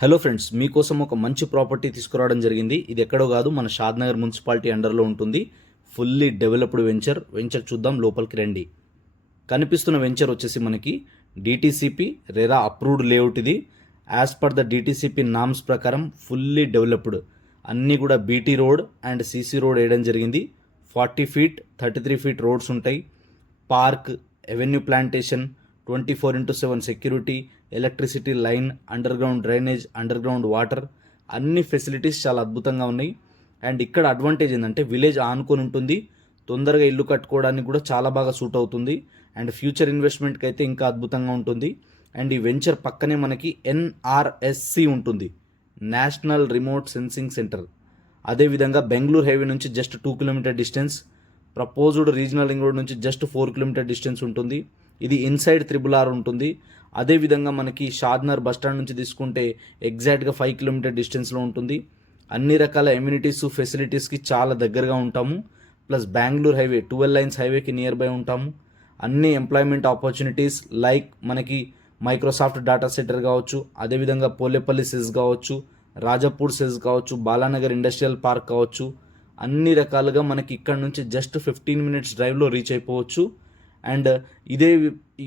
Hello friends, మీకోసం ఒక మంచి ప్రాపర్టీ తీసుకురావడం జరిగింది. ఇది ఎక్కడో కాదు, మన షాద్నగర్ మున్సిపాలిటీ అండర్లో ఉంటుంది. ఫుల్లీ డెవలప్డ్ వెంచర్ చూద్దాం, లోపలికి రండి. కనిపిస్తున్న వెంచర్ వచ్చేసి మనకి డిటిసిపి రెరా అప్రూవ్డ్ లేఅవుట్. ఇది as per the DTCP norms ప్రకారం ఫుల్లీ డెవలప్డ్. అన్నీ కూడా BT road and CC road వేయడం జరిగింది. 40 ఫీట్ 33 ఫీట్ రోడ్స్ ఉంటాయి. Park, avenue plantation, 24/7 security, electricity line, under ground drainage, under ground water, అన్ని facilities చాలా అద్భుతంగా ఉన్నాయి. అండ్ ఇక్కడ అడ్వాంటేజ్ ఏంటంటే విలేజ్ ఆనుకొని ఉంటుంది. తొందరగా ఇల్లు కట్టుకోవడానికి కూడా చాలా బాగా సూట్ అవుతుంది. అండ్ ఫ్యూచర్ ఇన్వెస్ట్మెంట్కి అయితే ఇంకా అద్భుతంగా ఉంటుంది. అండ్ ఈ వెంచర్ పక్కనే మనకి ఎన్ఆర్ఎస్సి ఉంటుంది, నేషనల్ రిమోట్ సెన్సింగ్ సెంటర్. అదేవిధంగా బెంగళూరు హైవే నుంచి just 2 kilometre distance, proposed regional ring road నుంచి జస్ట్ 4 కిలోమీటర్ డిస్టెన్స్ ఉంటుంది. ఇది ఇన్సైడ్ RRR ఉంటుంది. అదేవిధంగా మనకి షాద్నగర్ బస్టాండ్ నుంచి తీసుకుంటే ఎగ్జాక్ట్గా 5 కిలోమీటర్ డిస్టెన్స్లో ఉంటుంది. అన్ని రకాల ఎమ్యూనిటీస్ ఫెసిలిటీస్కి చాలా దగ్గరగా ఉంటాము. ప్లస్ బెంగళూరు హైవే 12 లైన్స్ హైవేకి నియర్ బై ఉంటాము. అన్ని ఎంప్లాయ్మెంట్ ఆపర్చునిటీస్ లైక్ మనకి మైక్రోసాఫ్ట్ డేటా సెంటర్ కావచ్చు, అదేవిధంగా పోలేపల్లి సెజ్ కావచ్చు, రాజపూర్ సెజ్ కావచ్చు, బాలానగర్ ఇండస్ట్రియల్ పార్క్ కావచ్చు, అన్ని రకాలుగా మనకి ఇక్కడ నుంచి జస్ట్ 15 మినిట్స్ డ్రైవ్లో రీచ్ అయిపోవచ్చు. అండ్ ఇదే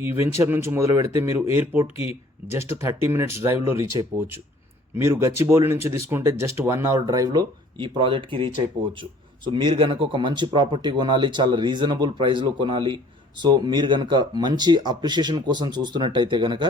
ఈ వెంచర్ నుంచి మొదలు పెడితే మీరు ఎయిర్పోర్ట్కి జస్ట్ 30 మినిట్స్ డ్రైవ్లో రీచ్ అయిపోవచ్చు. మీరు గచ్చిబౌలి నుంచి తీసుకుంటే జస్ట్ 1 అవర్ డ్రైవ్లో ఈ ప్రాజెక్ట్కి రీచ్ అయిపోవచ్చు. సో మీరు కనుక ఒక మంచి ప్రాపర్టీ కొనాలి, చాలా రీజనబుల్ ప్రైస్లో కొనాలి, సో మీరు కనుక మంచి అప్రిషియేషన్ కోసం చూస్తున్నట్టయితే కనుక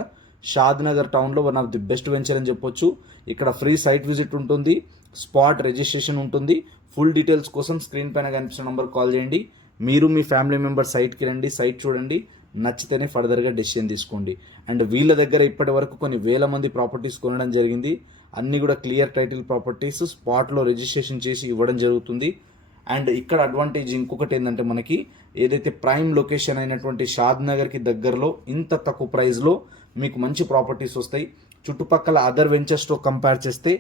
షాద్నగర్ టౌన్లో one of the best venture అని చెప్పొచ్చు. ఇక్కడ ఫ్రీ సైట్ విజిట్ ఉంటుంది, స్పాట్ రిజిస్ట్రేషన్ ఉంటుంది. ఫుల్ డీటెయిల్స్ కోసం స్క్రీన్ పైన కనిపిస్తున్న నంబర్ కాల్ చేయండి. మీరు మీ ఫ్యామిలీ మెంబర్ సైట్కి రండి, సైట్ చూడండి, నచ్చితేనే ఫర్దర్గా డెసిషన్ తీసుకోండి. అండ్ వీళ్ళ దగ్గర ఇప్పటి వరకు కొన్ని వేల మంది ప్రాపర్టీస్ కొనడం జరిగింది. అన్నీ కూడా క్లియర్ టైటిల్ ప్రాపర్టీస్, స్పాట్లో రిజిస్ట్రేషన్ చేసి ఇవ్వడం జరుగుతుంది. అండ్ ఇక్కడ అడ్వాంటేజ్ ఇంకొకటి ఏంటంటే మనకి ఏదైతే ప్రైమ్ లొకేషన్ అయినటువంటి షాద్నగర్కి దగ్గరలో ఇంత తక్కువ ప్రైస్లో మీకు మంచి ప్రాపర్టీస్ వస్తాయి. చుట్టుపక్కల అదర్ వెంచర్స్తో కంపేర్ చేస్తే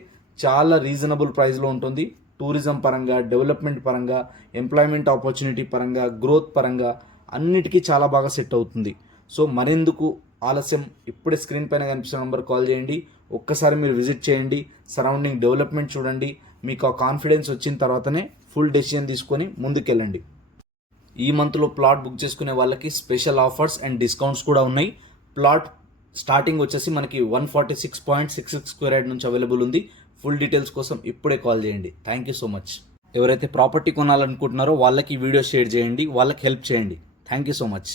చాలా రీజనబుల్ ప్రైస్లో ఉంటుంది. టూరిజం పరంగా, డెవలప్మెంట్ పరంగా, ఎంప్లాయ్మెంట్ ఆపర్చునిటీ పరంగా, గ్రోత్ పరంగా అన్నిటికీ చాలా బాగా సెట్ అవుతుంది. సో మరెందుకు ఆలస్యం, ఇప్పుడే స్క్రీన్ పైన కనిపిస్తున్న నెంబర్ కాల్ చేయండి. ఒక్కసారి మీరు విజిట్ చేయండి, సరౌండింగ్ డెవలప్మెంట్ చూడండి. మీకు ఆ కాన్ఫిడెన్స్ వచ్చిన తర్వాతనే ఫుల్ డెసిషన్ తీసుకొని ముందుకెళ్ళండి. ఈ మంత్లో ప్లాట్ బుక్ చేసుకునే వాళ్ళకి స్పెషల్ ఆఫర్స్ అండ్ డిస్కౌంట్స్ కూడా ఉన్నాయి. ప్లాట్ స్టార్టింగ్ వచ్చేసి మనకి 146.66 స్క్వేర్ యార్డ్ నుంచి అవైలబుల్ ఉంది. ఫుల్ డీటెయిల్స్ కోసం ఇప్పుడే కాల్ చేయండి. Thank you so much. ఎవరైతే ప్రాపర్టీ కొనాలనుకుంటున్నారో వాళ్ళకి వీడియో షేర్ చేయండి, వాళ్ళకి హెల్ప్ చేయండి. Thank you so much.